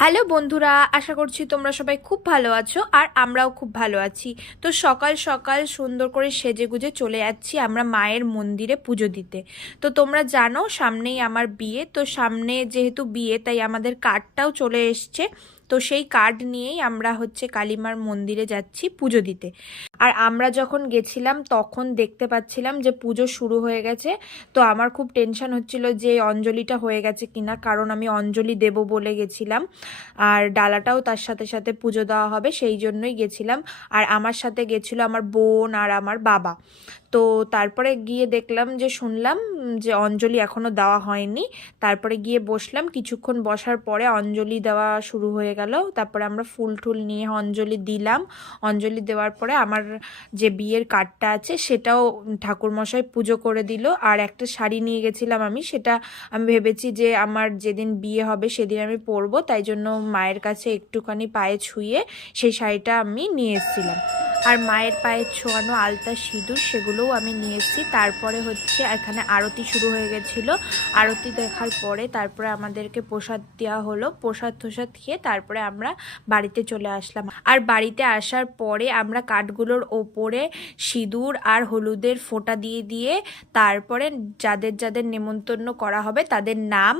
Hello বন্ধুরা, আশা করছি তোমরা সবাই খুব ভালো আছো আর আমরাও খুব ভালো আছি। তো সকাল সকাল সুন্দর করে সেজেগুজে চলে যাচ্ছি আমরা মায়ের মন্দিরে পুজো দিতে। তো তোমরা জানো সামনেই আমার বিয়ে, তো সামনে যেহেতু বিয়ে তাই আমাদের কার্ডটাও চলে এসছে। তো সেই কার্ড নিয়েই আমরা কালীমার মন্দিরে যাচ্ছি পুজো দিতে। আর আমরা যখন গেছিলাম তখন দেখতে পাচ্ছিলাম যে পুজো শুরু হয়ে গেছে। তো আমার খুব টেনশন হচ্ছিল যে অঞ্জলিটা হয়ে গেছে কিনা, কারণ আমি অঞ্জলি দেব বলে গেছিলাম। আর ডালাটাও তার সাথে সাথে পুজো দেওয়া হবে, সেই জন্যই গেছিলাম। আর আমার সাথে গেছিল আমার বোন আর আমার বাবা। তো তারপরে গিয়ে দেখলাম যে শুনলাম যে অঞ্জলি এখনও দেওয়া হয়নি। তারপরে গিয়ে বসলাম, কিছুক্ষণ বসার পরে অঞ্জলি দেওয়া শুরু হয়ে গেল। তারপরে আমরা ফুল টুল নিয়ে অঞ্জলি দিলাম। অঞ্জলি দেওয়ার পরে আমার যে বিয়ের কার্ডটা আছে সেটাও ঠাকুরমশাই পুজো করে দিল। আর একটা শাড়ি নিয়ে গেছিলাম আমি, সেটা আমি ভেবেছি যে আমার যেদিন বিয়ে হবে সেদিন আমি পরবো, তাই জন্য মায়ের কাছে একটুখানি পায়ে ছুঁয়ে সেই শাড়িটা আমি নিয়ে এসেছিলাম। আর মায়ের পায়ে ছোঁয়ানো আলতা সিঁদুর সেগুলোও আমি নিয়ে এসেছি। তারপরে এখানে আরতি শুরু হয়ে গেছিলো। আরতি দেখার পরে তারপরে আমাদেরকে প্রসাদ দেওয়া হলো। প্রসাদ টোসাদ খেয়ে তারপরে আমরা বাড়িতে চলে আসলাম। আর বাড়িতে আসার পরে আমরা কাঠগুলোর ওপরে সিঁদুর আর হলুদের ফোঁটা দিয়ে দিয়ে তারপরে যাদের যাদের নেমন্তন্ন করা হবে তাদের নাম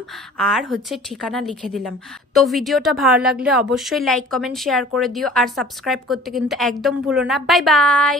আর ঠিকানা লিখে দিলাম। তো ভিডিওটা ভালো লাগলে অবশ্যই লাইক কমেন্ট শেয়ার করে দিও, আর সাবস্ক্রাইব করতে কিন্তু একদম ভুলো না। Bye bye.